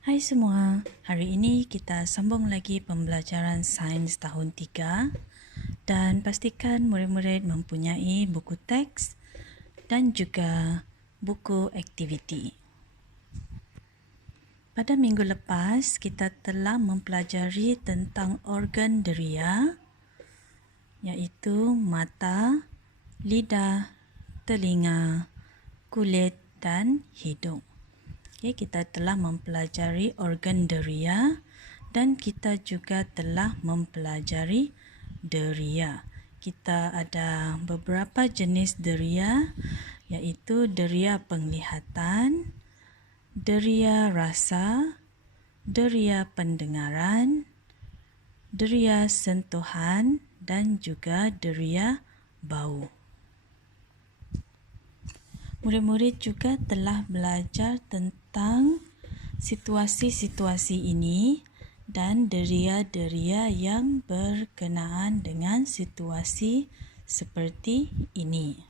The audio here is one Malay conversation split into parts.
Hai semua, hari ini kita sambung lagi pembelajaran sains tahun 3 dan pastikan murid-murid mempunyai buku teks dan juga buku aktiviti. Pada minggu lepas, kita telah mempelajari tentang organ deria, iaitu mata, lidah, telinga, kulit dan hidung. Okay, kita telah mempelajari organ deria dan kita juga telah mempelajari deria. Kita ada beberapa jenis deria, iaitu deria penglihatan, deria rasa, deria pendengaran, deria sentuhan dan juga deria bau. Murid-murid juga telah belajar tentang situasi-situasi ini dan deria-deria yang berkenaan dengan situasi seperti ini.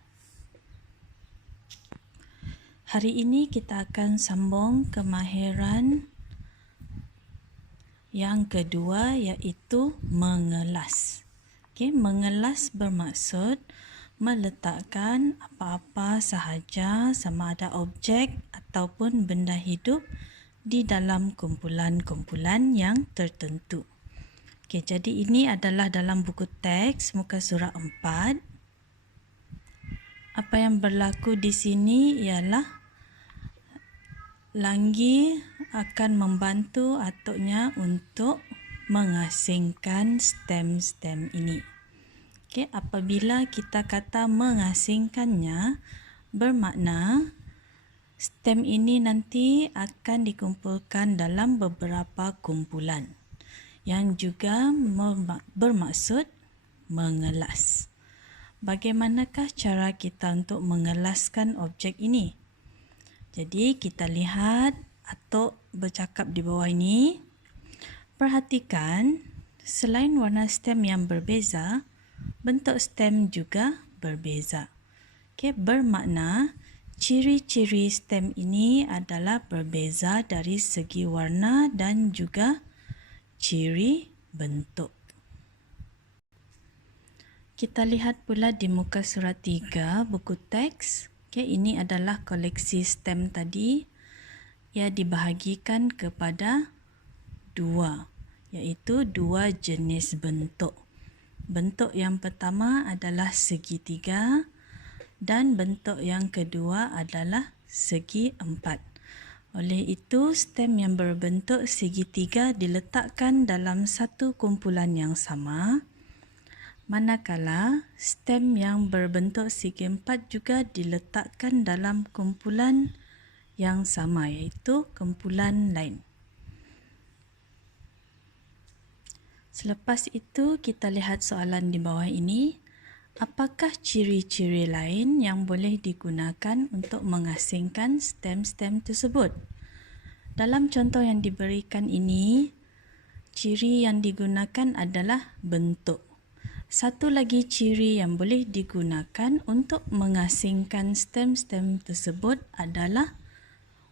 Hari ini kita akan sambung kemahiran yang kedua, iaitu mengelas. Okay, mengelas bermaksud meletakkan apa-apa sahaja, sama ada objek ataupun benda hidup di dalam kumpulan-kumpulan yang tertentu. Okay, jadi ini adalah dalam buku teks muka surat 4. Apa yang berlaku di sini ialah Langgi akan membantu atuknya untuk mengasingkan stem-stem ini. Okay, apabila kita kata mengasingkannya, bermakna stem ini nanti akan dikumpulkan dalam beberapa kumpulan yang juga bermaksud mengelas. Bagaimanakah cara kita untuk mengelaskan objek ini? Jadi kita lihat atau bercakap di bawah ini. Perhatikan, selain warna stem yang berbeza, bentuk stem juga berbeza. Okay, bermakna ciri-ciri stem ini adalah berbeza dari segi warna dan juga ciri bentuk. Kita lihat pula di muka surat 3 buku teks. Okay, ini adalah koleksi stem tadi. Ia dibahagikan kepada dua, iaitu dua jenis bentuk. Bentuk yang pertama adalah segitiga dan bentuk yang kedua adalah segi empat. Oleh itu, stem yang berbentuk segitiga diletakkan dalam satu kumpulan yang sama, manakala stem yang berbentuk segi empat juga diletakkan dalam kumpulan yang sama, iaitu kumpulan lain. Selepas itu, kita lihat soalan di bawah ini. Apakah ciri-ciri lain yang boleh digunakan untuk mengasingkan stem-stem tersebut? Dalam contoh yang diberikan ini, ciri yang digunakan adalah bentuk. Satu lagi ciri yang boleh digunakan untuk mengasingkan stem-stem tersebut adalah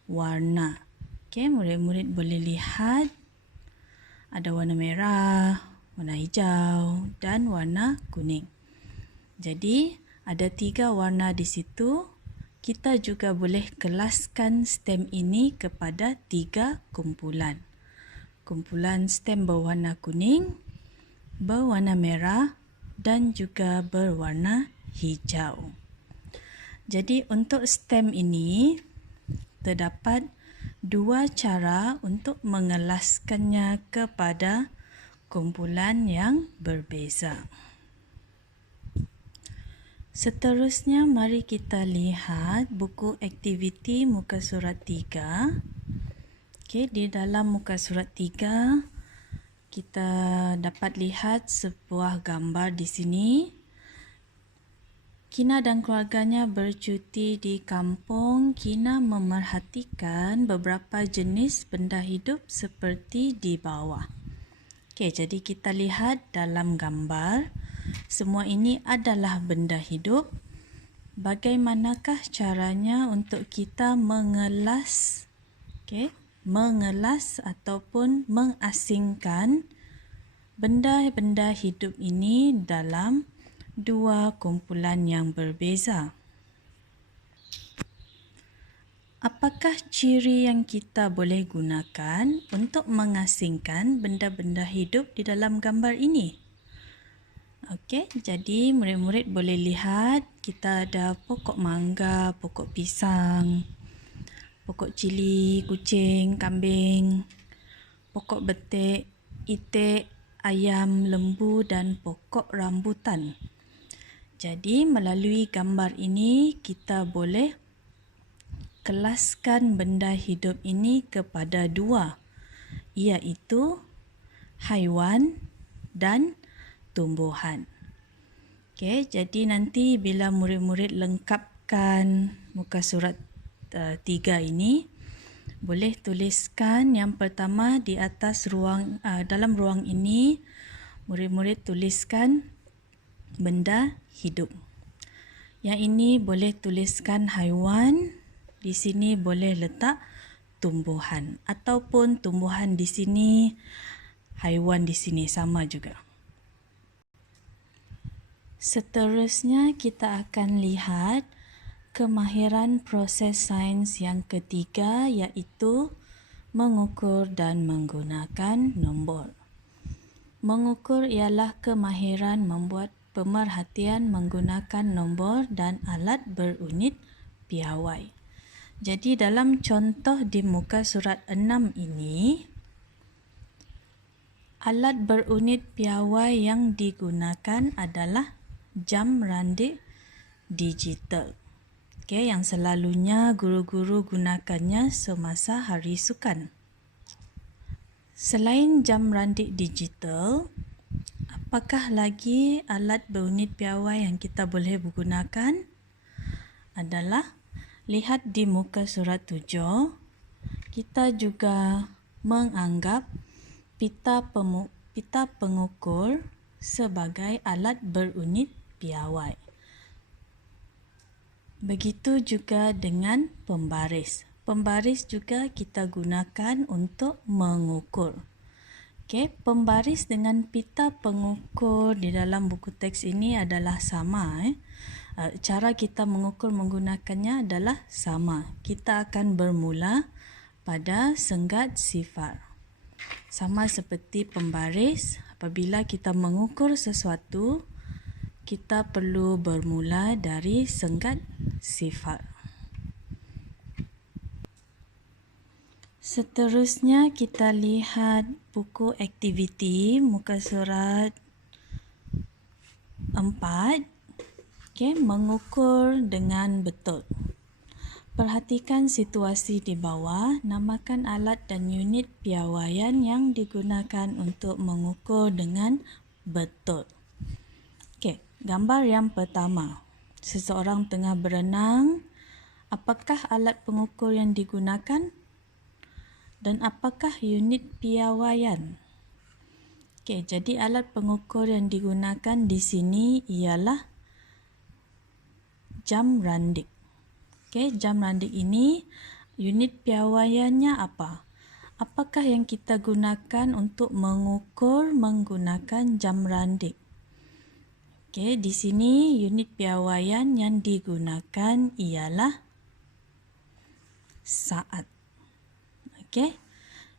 warna. Okay, murid-murid boleh lihat ada warna merah, warna hijau dan warna kuning. Jadi, ada 3 warna di situ. Kita juga boleh kelaskan stem ini kepada 3 kumpulan. Kumpulan stem berwarna kuning, berwarna merah dan juga berwarna hijau. Jadi, untuk stem ini terdapat 2 cara untuk mengelaskannya kepada kumpulan yang berbeza. Seterusnya, mari kita lihat buku aktiviti muka surat 3. Okay, di dalam muka surat 3, kita dapat lihat sebuah gambar di sini. Kina dan keluarganya bercuti di kampung. Kina memerhatikan beberapa jenis benda hidup seperti di bawah. Okay, jadi kita lihat dalam gambar. Semua ini adalah benda hidup. Bagaimanakah caranya untuk kita mengelas mengelas ataupun mengasingkan benda-benda hidup ini dalam dua kumpulan yang berbeza. Apakah ciri yang kita boleh gunakan untuk mengasingkan benda-benda hidup di dalam gambar ini? Okey, jadi murid-murid boleh lihat kita ada pokok mangga, pokok pisang, pokok cili, kucing, kambing, pokok betik, itik, ayam, lembu dan pokok rambutan. Jadi melalui gambar ini kita boleh kelaskan benda hidup ini kepada dua, iaitu haiwan dan tumbuhan. Okey, jadi nanti bila murid-murid lengkapkan muka surat 3 ini, boleh tuliskan yang pertama di atas ruang dalam ruang ini, murid-murid tuliskan benda hidup. Yang ini boleh tuliskan haiwan, di sini boleh letak tumbuhan ataupun tumbuhan di sini, haiwan di sini, sama juga. Seterusnya kita akan lihat kemahiran proses sains yang ketiga, iaitu mengukur dan menggunakan nombor. Mengukur ialah kemahiran membuat pemerhatian menggunakan nombor dan alat berunit piawai. Jadi dalam contoh di muka surat 6 ini, alat berunit piawai yang digunakan adalah jam randik digital. Okey, yang selalunya guru-guru gunakannya semasa hari sukan. Selain jam randik digital, apakah lagi alat berunit piawai yang kita boleh gunakan? Adalah lihat di muka surat 7, kita juga menganggap pita pengukur sebagai alat berunit piawai. Begitu juga dengan pembaris. Pembaris juga kita gunakan untuk mengukur. Okey, pembaris dengan pita pengukur di dalam buku teks ini adalah sama. Cara kita mengukur menggunakannya adalah sama. Kita akan bermula pada senggat sifar. Sama seperti pembaris, apabila kita mengukur sesuatu, kita perlu bermula dari senggat sifar. Seterusnya kita lihat buku aktiviti muka surat 4. Okey, mengukur dengan betul. Perhatikan situasi di bawah, namakan alat dan unit piawaian yang digunakan untuk mengukur dengan betul. Okey, gambar yang pertama. Seseorang tengah berenang. Apakah alat pengukur yang digunakan? Dan apakah unit piawaian? Okey, jadi alat pengukur yang digunakan di sini ialah jam randik. Okey, jam randik ini unit piawaiannya apa? Apakah yang kita gunakan untuk mengukur menggunakan jam randik? Okey, di sini unit piawaian yang digunakan ialah saat. Okey,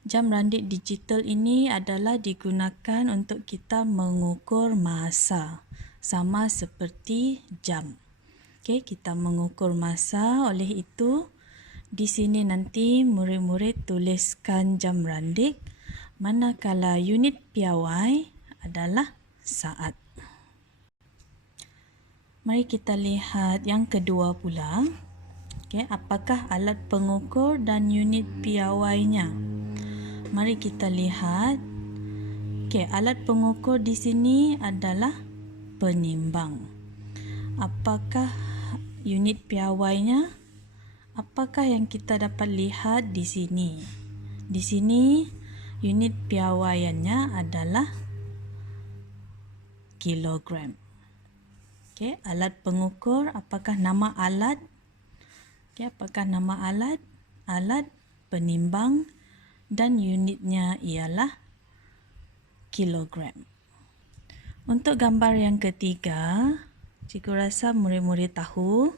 jam randik digital ini adalah digunakan untuk kita mengukur masa, sama seperti jam. Okey, kita mengukur masa, oleh itu di sini nanti murid-murid tuliskan jam randik, manakala unit piawai adalah saat. Mari kita lihat yang kedua pula. Okey, apakah alat pengukur dan unit piawainya? Mari kita lihat. Okey, alat pengukur di sini adalah penimbang. Apakah unit piawainya? Apakah yang kita dapat lihat di sini? Di sini unit piawaiannya adalah kilogram. Okey, alat pengukur, apakah nama alat? Okey, apakah nama alat? Alat penimbang dan unitnya ialah kilogram. Untuk gambar yang ketiga, cikgu rasa murid-murid tahu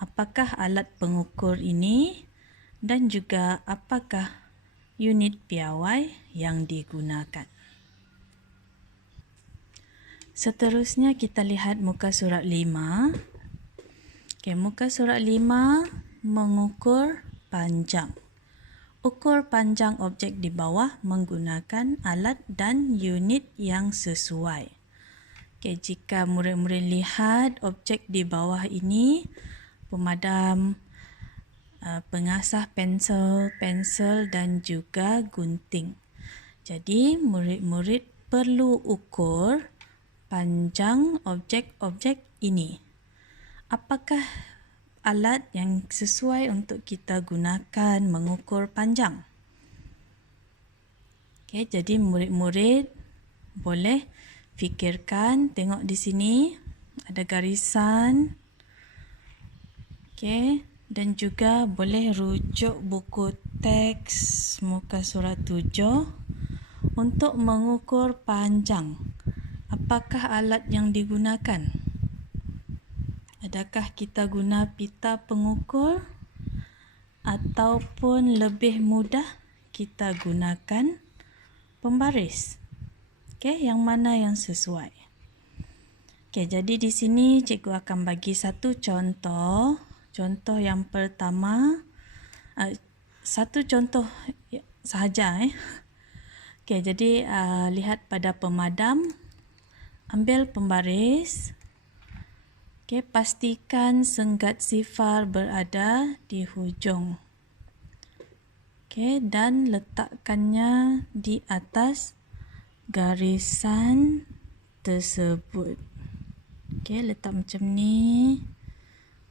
apakah alat pengukur ini dan juga apakah unit piawai yang digunakan. Seterusnya kita lihat muka surat 5. Muka surat 5 mengukur panjang. Ukur panjang objek di bawah menggunakan alat dan unit yang sesuai. Jika murid-murid lihat objek di bawah ini, pemadam, pengasah pensel dan juga gunting. Jadi murid-murid perlu ukur panjang objek-objek ini. Apakah alat yang sesuai untuk kita gunakan mengukur panjang? Jadi murid-murid boleh fikirkan, tengok di sini ada garisan. Dan juga boleh rujuk buku teks muka surat 7 untuk mengukur panjang. Apakah alat yang digunakan? Adakah kita guna pita pengukur ataupun lebih mudah kita gunakan pembaris? Yang mana yang sesuai? Jadi di sini cikgu akan bagi satu contoh. Contoh yang pertama, satu contoh sahaja. Jadi lihat pada pemadam, ambil pembaris. Pastikan senggat sifar berada di hujung. Dan letakkannya di atas garisan tersebut. Letak macam ni.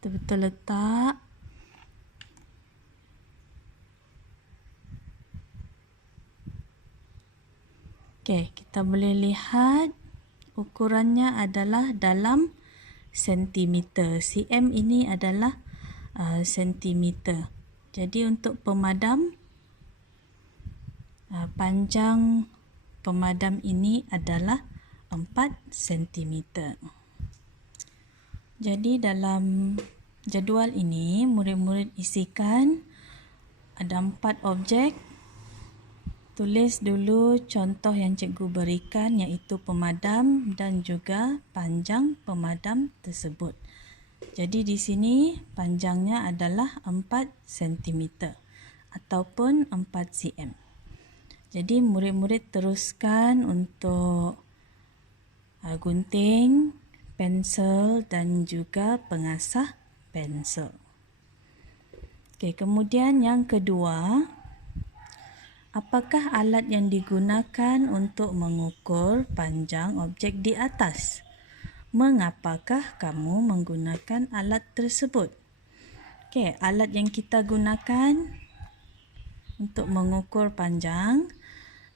Betul-betul letak. Kita boleh lihat ukurannya adalah dalam sentimeter. cm ini adalah sentimeter. Jadi untuk pemadam, panjang pemadam ini adalah 4 cm. Jadi dalam jadual ini murid-murid isikan ada 4 objek. Tulis dulu contoh yang cikgu berikan, iaitu pemadam dan juga panjang pemadam tersebut. Jadi di sini panjangnya adalah 4 cm ataupun 4 cm. Jadi murid-murid teruskan untuk gunting, pensel dan juga pengasah pensel. Kemudian yang kedua, apakah alat yang digunakan untuk mengukur panjang objek di atas? Mengapakah kamu menggunakan alat tersebut? Alat yang kita gunakan untuk mengukur panjang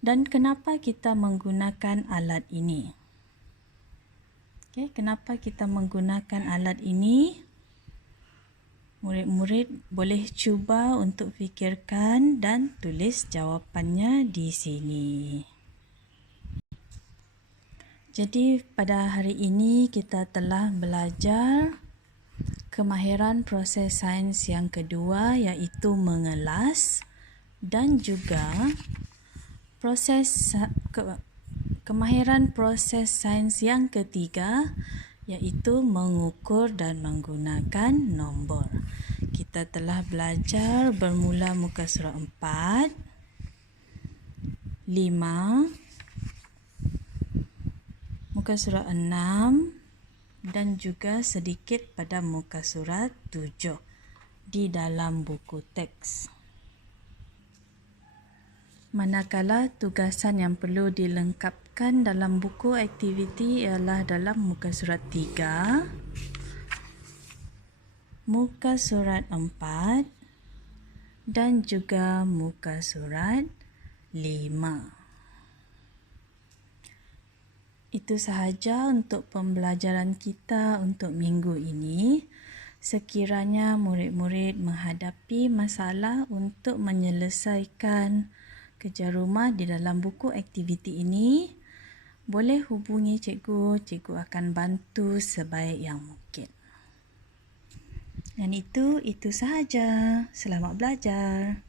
dan kenapa kita menggunakan alat ini? Kenapa kita menggunakan alat ini? Murid-murid boleh cuba untuk fikirkan dan tulis jawapannya di sini. Jadi pada hari ini kita telah belajar kemahiran proses sains yang kedua, iaitu mengelas, dan juga kemahiran proses sains yang ketiga, iaitu mengukur dan menggunakan nombor. Kita telah belajar bermula muka surat 4, 5, muka surat 6 dan juga sedikit pada muka surat 7 di dalam buku teks. Manakala tugasan yang perlu dilengkapkan dalam buku aktiviti ialah dalam muka surat 3, muka surat 4 dan juga muka surat 5. Itu sahaja untuk pembelajaran kita untuk minggu ini. Sekiranya murid-murid menghadapi masalah untuk menyelesaikan kerja rumah di dalam buku aktiviti ini, boleh hubungi cikgu. Cikgu akan bantu sebaik yang mungkin. Dan itu sahaja. Selamat belajar.